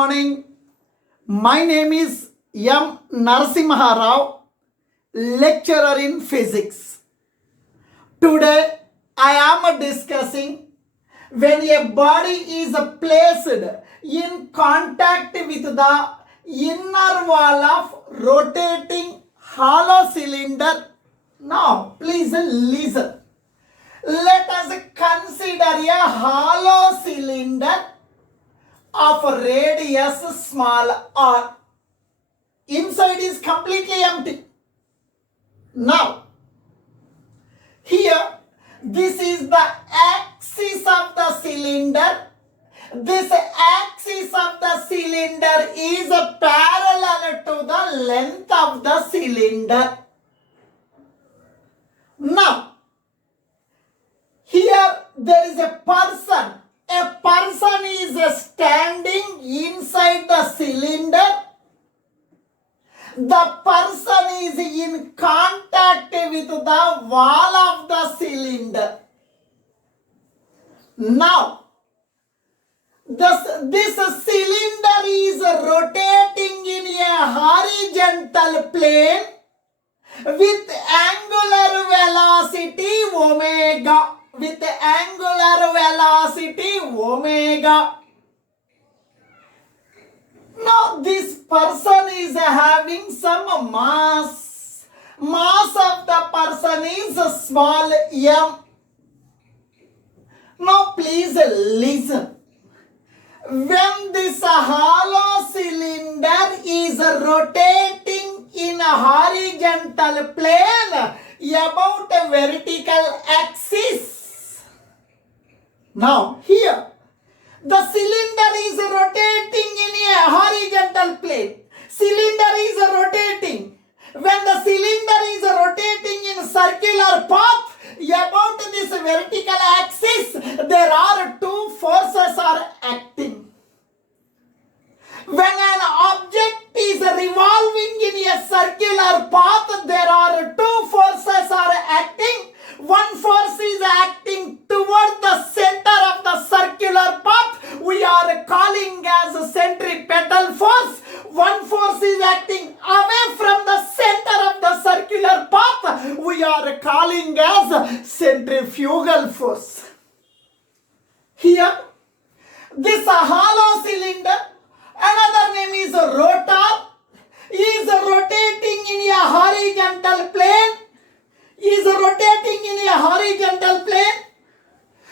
morning. My name is Narasimha, lecturer in physics. Today I am discussing when a body is placed in contact with the inner wall of rotating hollow cylinder. Now please listen. Let us consider a hollow cylinder of radius small r. Inside is completely empty. Now, here, this is the axis of the cylinder. This axis of the cylinder is parallel to the length of the cylinder. Now, here there is a person. A person is standing inside the cylinder. The person is in contact with the wall of the cylinder. Now, this cylinder is rotating in a horizontal plane with angular velocity omega. With angular velocity omega. Now this person is having some mass. Mass of the person is small m. Now please listen. When this hollow cylinder is rotating in a horizontal plane about a vertical axis. Now here, the cylinder is rotating in a horizontal plane. Cylinder is rotating. When the cylinder is rotating in circular path about this vertical axis, there are two forces are acting. When an object is revolving in a circular path, there are two forces are acting. One force is acting toward the center of the circular path. We are calling as centripetal force. One force is acting away from the center of the circular path. We are calling as centrifugal force. Here, this hollow cylinder, another name is rotor, is rotating in a horizontal plane. Is rotating in a horizontal plane.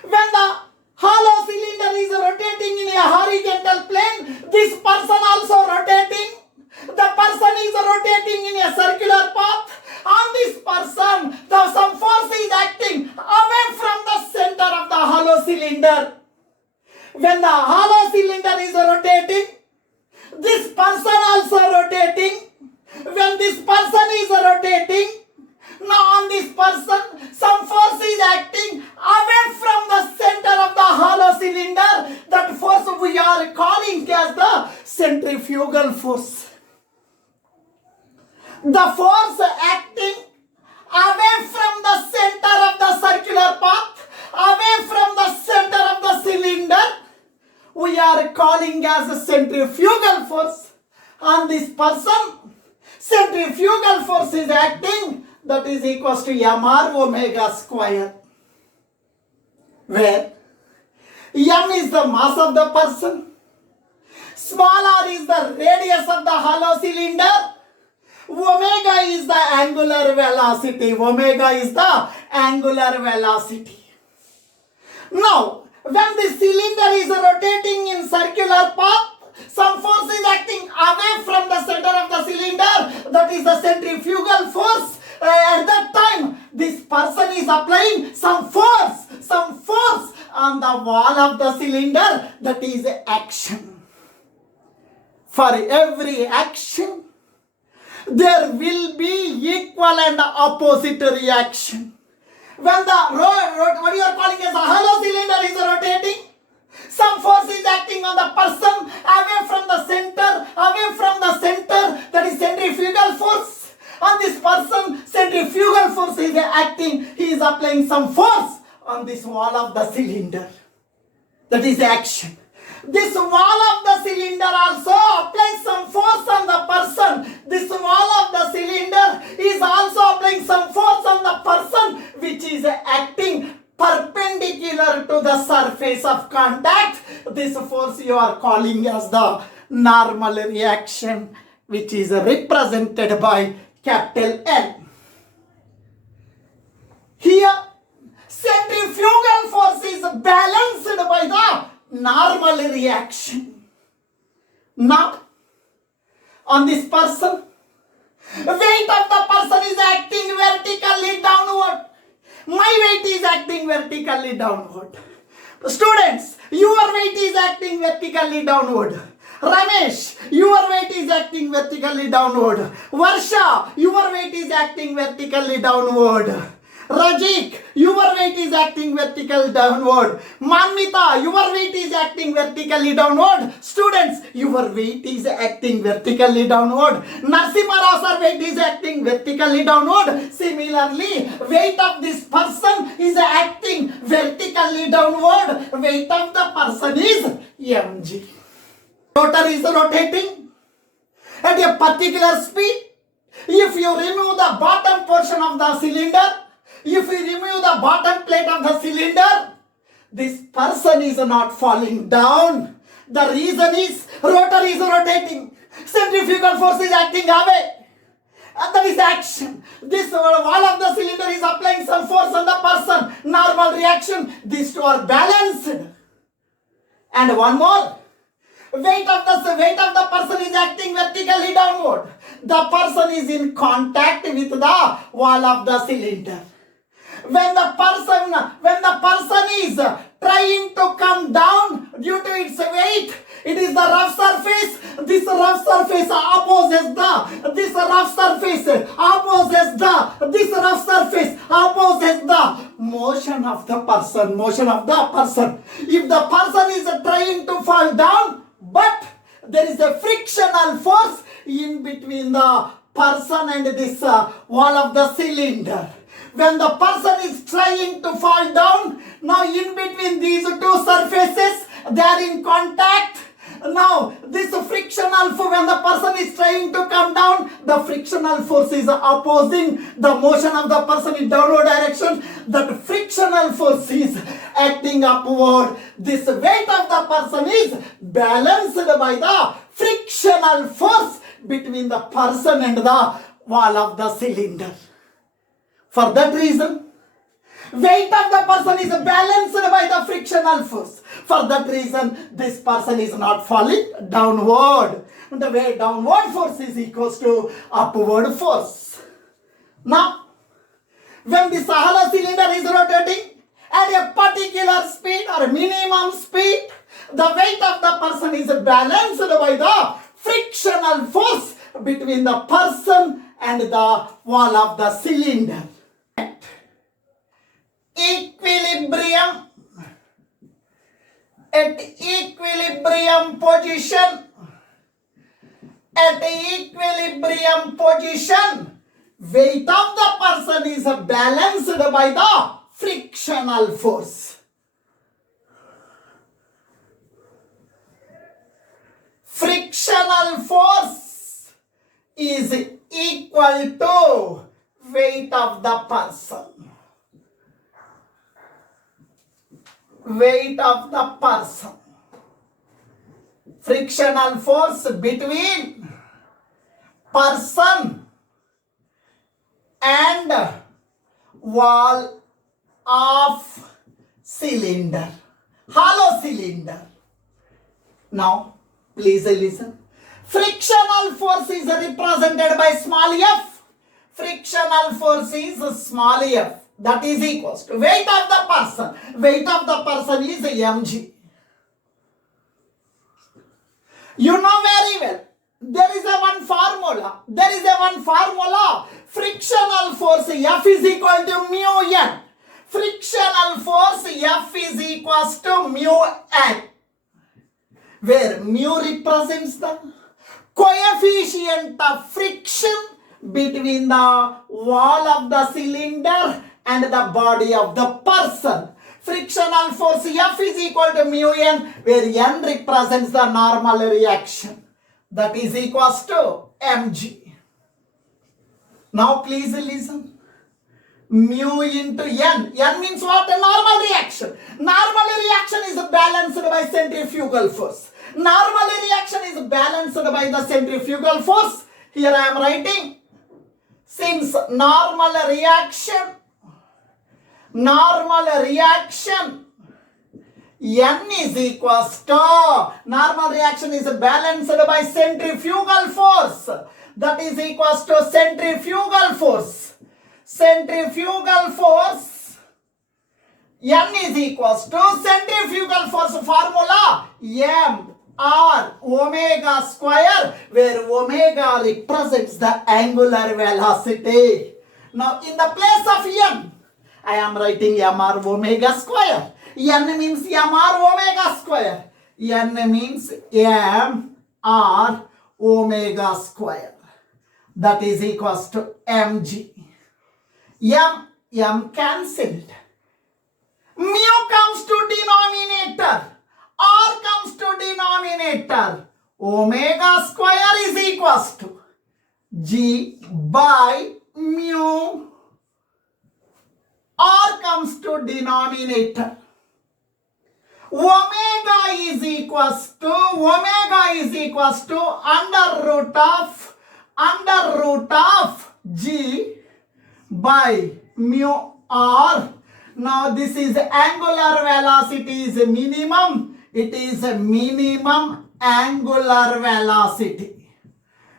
When the hollow cylinder is rotating in a horizontal plane, this person also rotating. The person is rotating in a circular path. On this person, some force is acting away from the center of the hollow cylinder. When the hollow cylinder is rotating, this person also rotating. When this person is rotating, now on this person, some force is acting away from the center of the hollow cylinder. That force we are calling as the centrifugal force. The force acting away from the center of the circular path, away from the center of the cylinder, we are calling as a centrifugal force. On this person, centrifugal force is acting. That is equals to mr omega square, where m is the mass of the person, small r is the radius of the hollow cylinder, omega is the angular velocity. Omega is the angular velocity. Now, when the cylinder is rotating in circular path, some force is acting away from the center of the cylinder. That is the centrifugal force. At that time, this person is applying some force on the wall of the cylinder. That is action. For every action, there will be equal and opposite reaction. When the what you are calling as a hollow cylinder is rotating, some force is acting on the person away from the center, that is centrifugal force. On this person, centrifugal force is acting, he is applying some force on this wall of the cylinder. That is action. This wall of the cylinder also applies some force on the person. This wall of the cylinder is also applying some force on the person, which is acting perpendicular to the surface of contact. This force you are calling as the normal reaction, which is represented by capital N. Here, centrifugal force is balanced by the normal reaction. Now, on this person, weight of the person is acting vertically downward. My weight is acting vertically downward. Students, your weight is acting vertically downward. Ramesh, your weight is acting vertically downward. Varsha, your weight is acting vertically downward. Rajik, your weight is acting vertically downward. Manmita, your weight is acting vertically downward. Students, your weight is acting vertically downward. Narasimha sir weight is acting vertically downward. Similarly, weight of this person is acting vertically downward. Weight of the person is mg. Rotor is rotating at a particular speed. If you remove the bottom portion of the cylinder, if you remove the bottom plate of the cylinder, this person is not falling down. The reason is rotor is rotating. Centrifugal force is acting away. And that is action. This wall of the cylinder is applying some force on the person. Normal reaction. These two are balanced. And one more. Weight of the person is acting vertically downward. The person is in contact with the wall of the cylinder. When the person is trying to come down due to its weight, it is the rough surface. This rough surface opposes the motion of the person. If the person is trying to fall down, but there is a frictional force in between the person and this wall of the cylinder. When the person is trying to fall down, now in between these two surfaces, they are in contact. Now, this frictional force, when the person is trying to come down, the frictional force is opposing the motion of the person in downward direction. That frictional force is acting upward. This weight of the person is balanced by the frictional force between the person and the wall of the cylinder. For that reason, weight of the person is balanced by the frictional force. For that reason, this person is not falling downward. The way downward force is equals to upward force. Now, when this hollow cylinder is rotating at a particular speed or minimum speed, the weight of the person is balanced by the frictional force between the person and the wall of the cylinder. Equilibrium. At equilibrium position, weight of the person is balanced by the frictional force. Frictional force is equal to weight of the person. Weight of the person. Frictional force between person and wall of cylinder. Hollow cylinder. Now, please listen. Frictional force is represented by small f. Frictional force is small f. That is equals to weight of the person. Weight of the person is mg. You know very well. There is one formula. Frictional force F is equal to mu n. Frictional force F is equals to mu n. Where mu represents the coefficient of friction between the wall of the cylinder and the body of the person. frictional force F is equal to mu n, where n represents the normal reaction. That is equals to mg. Now please listen. Mu into n. N means what? A normal reaction. Normal reaction is balanced by centrifugal force. Normal reaction is balanced by the centrifugal force. Here I am writing. Since normal reaction n is equals to, normal reaction is balanced by centrifugal force. That is equals to centrifugal force. Centrifugal force n is equals to centrifugal force formula m r omega square, where omega represents the angular velocity. Now in the place of n, I am writing m r omega square. N means m r omega square. N means m r omega square. That is equals to mg. M cancelled. Mu comes to denominator. R comes to denominator. Omega square is equals to G by mu. R comes to denominator. Omega is equals to under root of G by mu r. Now this is angular velocity is minimum. It is a minimum angular velocity.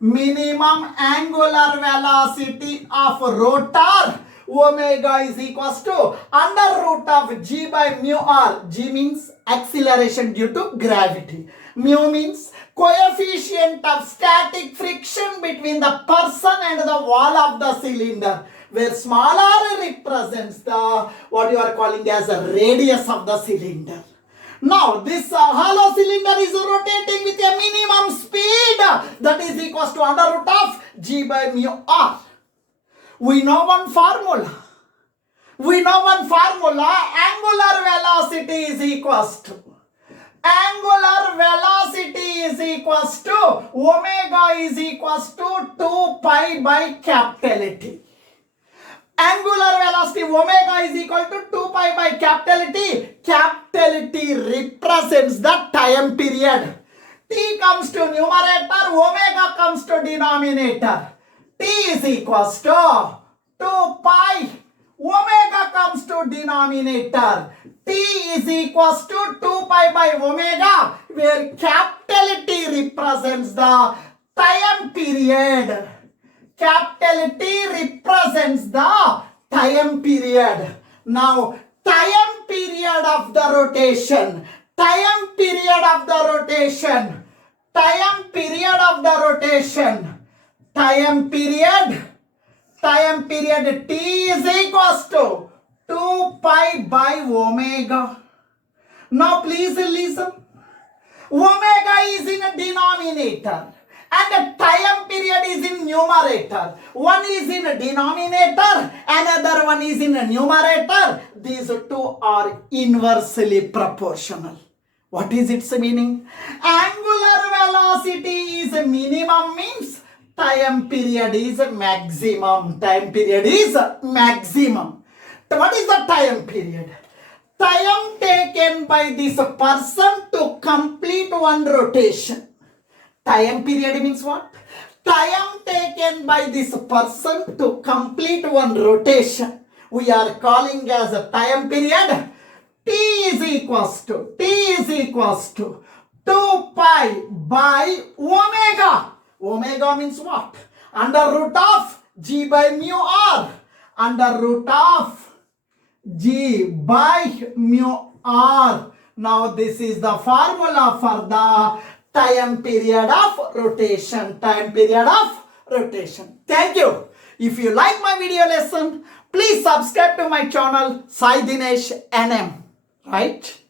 Minimum angular velocity of rotor. Omega is equals to under root of G by mu r. G means acceleration due to gravity. Mu means coefficient of static friction between the person and the wall of the cylinder, where small r represents the what you are calling as a radius of the cylinder. Now this hollow cylinder is rotating with a minimum speed, that is equals to under root of G by mu r. We know one formula. Angular velocity is equals to omega is equals to 2 pi by capital T. Angular velocity omega is equal to 2 pi by capital T. Capital T represents the time period. T comes to numerator, omega comes to denominator. T is equals to 2 pi. Omega comes to denominator. T is equals to 2 pi by omega, where capital T represents the time period. Capital T represents the time period. Now, time period of the rotation. Time period T is equals to 2 pi by omega. Now please listen. Omega is in a denominator and the time period is in numerator. One is in a denominator, another one is in a numerator. These two are inversely proportional. What is its meaning? Angular velocity is minimum means time period is maximum. Time period is maximum. What is the time period? Time taken by this person to complete one rotation. Time period means what? Time taken by this person to complete one rotation. We are calling as a time period. T is equals to 2 pi by omega. Omega means what? Under root of G by mu r. Under root of G by mu r. Now this is the formula for the time period of rotation. Thank you. If you like my video lesson, please subscribe to my channel Sai Dinesh NM. Right?